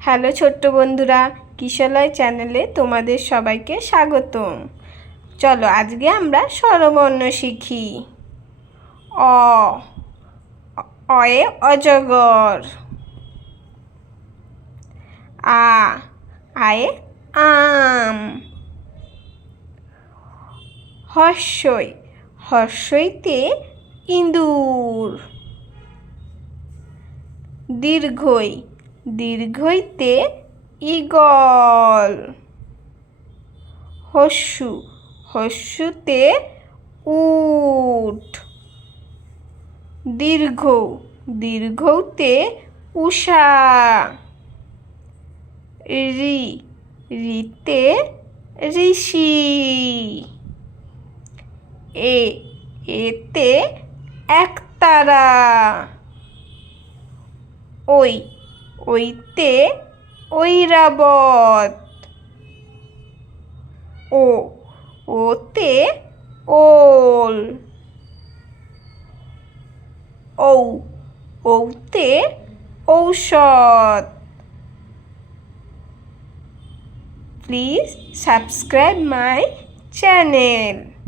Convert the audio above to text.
Hello ছোট্ট বন্ধুরা, কিশলয় চ্যানেলে তোমাদের সবাইকে স্বাগতম। চলো আজকে আমরা স্বরবর্ণ শিখি। অ, অয়ে অজগর। আ, আয়ে আম। হর্ষই, হর্ষইতে ইঁদুর। দীর্ঘই দীর্ঘইতে ঈগল। হস্যু, হস্যুতে উট। দীর্ঘ দীর্ঘতে উষা। রি, রিতে ঋষি। এ, এতে একতারা। ওই ওইতে ঐরাবত। ও ওতে ওল। ঔ ঔতে ঔষধ। Please subscribe my channel.